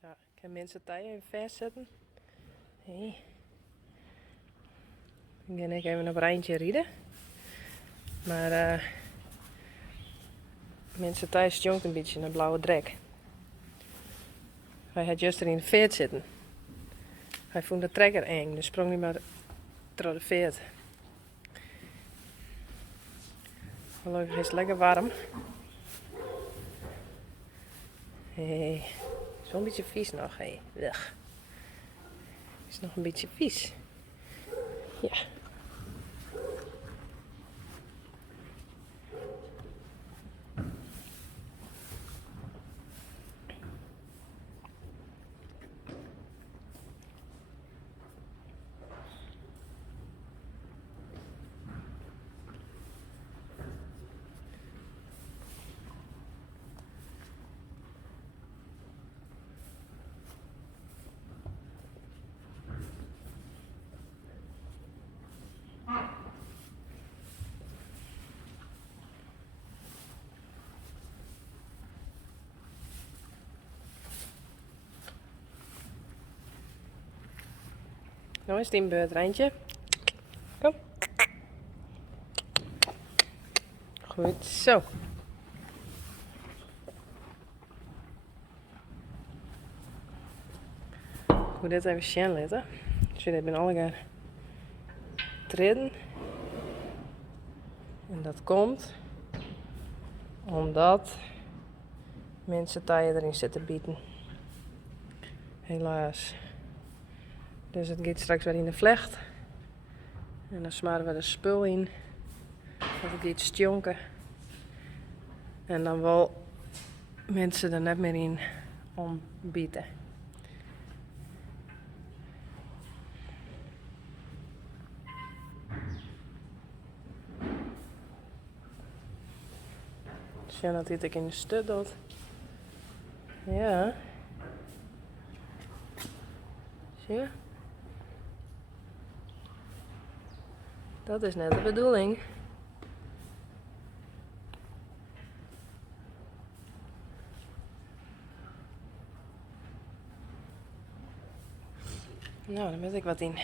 Zo, ik kan mensen tijd even vastzetten. Hey. Ik ga even op een eindje rijden. Maar mensen thuis stonkt een beetje naar blauwe drek. Hij had juist er in de veert zitten. Hij vond de trekker eng, dus sprong hij maar door de veert. Gelukkig is het lekker warm. Hey. Zo'n beetje vies nog, hé. Hey. Is nog een beetje vies. Ja. Nou is het in beurt, Rijntje. Kom. Goed zo. Ik moet dit even sjen letten. Dus dit ben alle gaan treden. En dat komt omdat mensen tijden erin zitten bieden. Helaas. Dus het gaat straks weer in de vlecht. En dan smaren we de spul in. Dat het gaat stonken. En dan wil mensen er net meer in om bieten. Zie dat dit ik in de stut doet. Ja. Zie je? Dat is net de bedoeling. Nou, dan met ik wat in.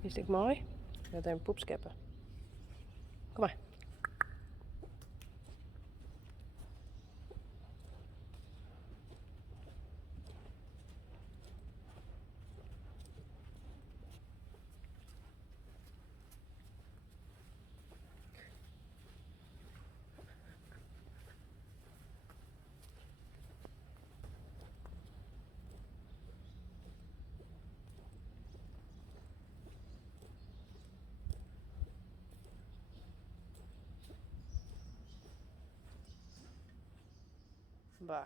Is dit mooi? Ik ga even poepscheppen. Kom maar. Bah.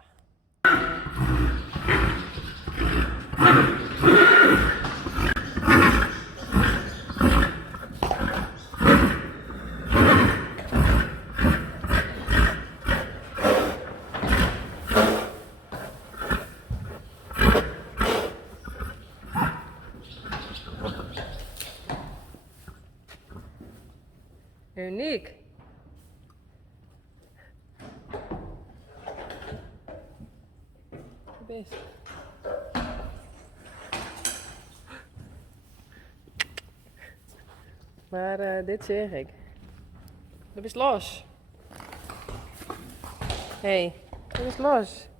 Uniek. Best. Maar dit zeg ik. Dat is los. Hé, dat is los.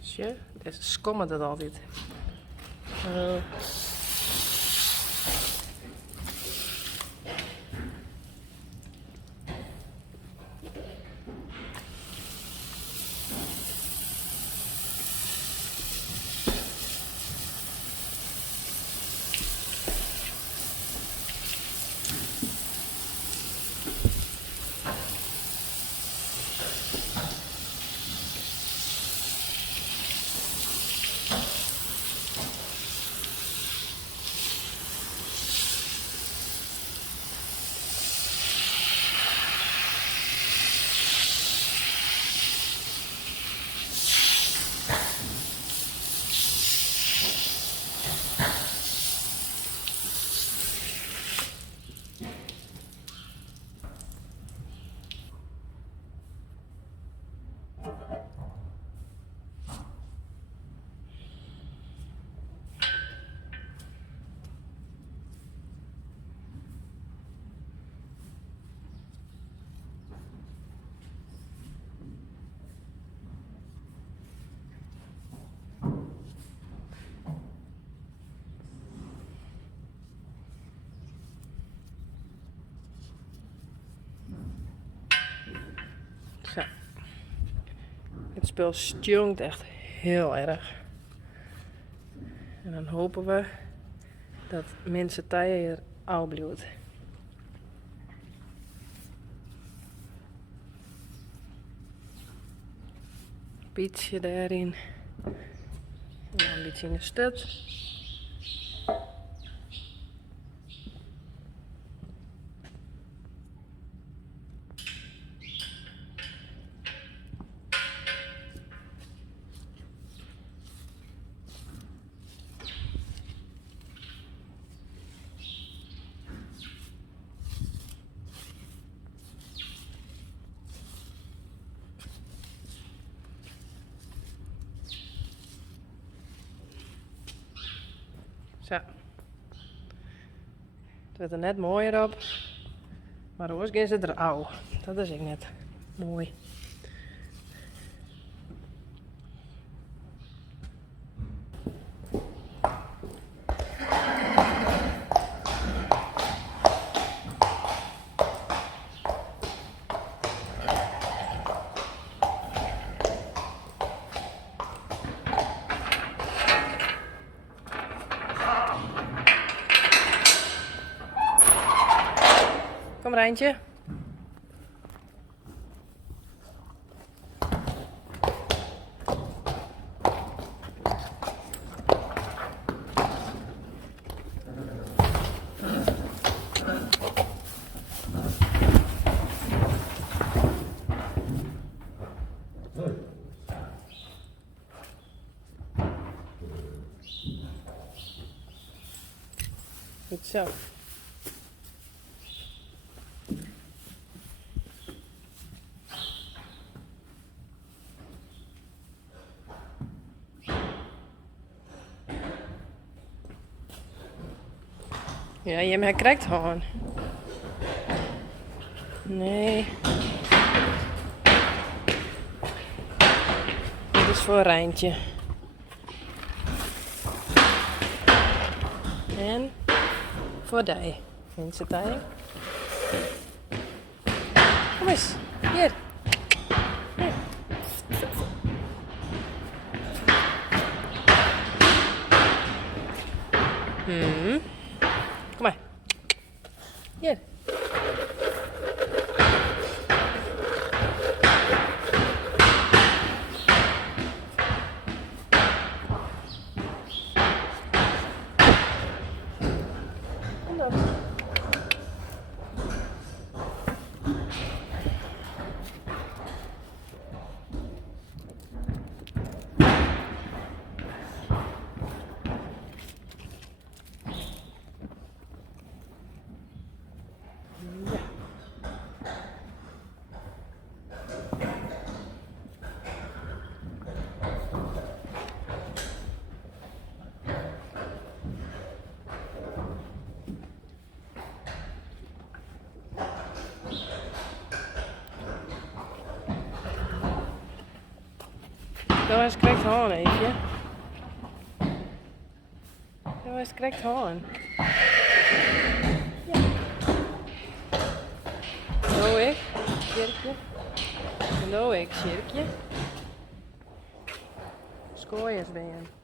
Zie, deze skommen dat altijd. Zo. Het spul stinkt echt heel erg. En dan hopen we dat mensen tijden hier al blijft. Beetje daarin. En dan een beetje in de stut. Zo. Het wordt er net mooier op. Maar anders gaan ze er au. Dat is ik net mooi. Kom Rijntje. Goed zo. Ja, je hebt hem krijgt gewoon. Nee. is voor Rijntje. En voor Dij. Vindt ze Dij? Kom eens. Hier. Hier. Kom maar. Hier. En dan. Nou, eens correct hoorn even. Nou, eens correct hoorn. Ja. Doe ik, cirkje. En doe ik, cirkje. Skooiers ben je.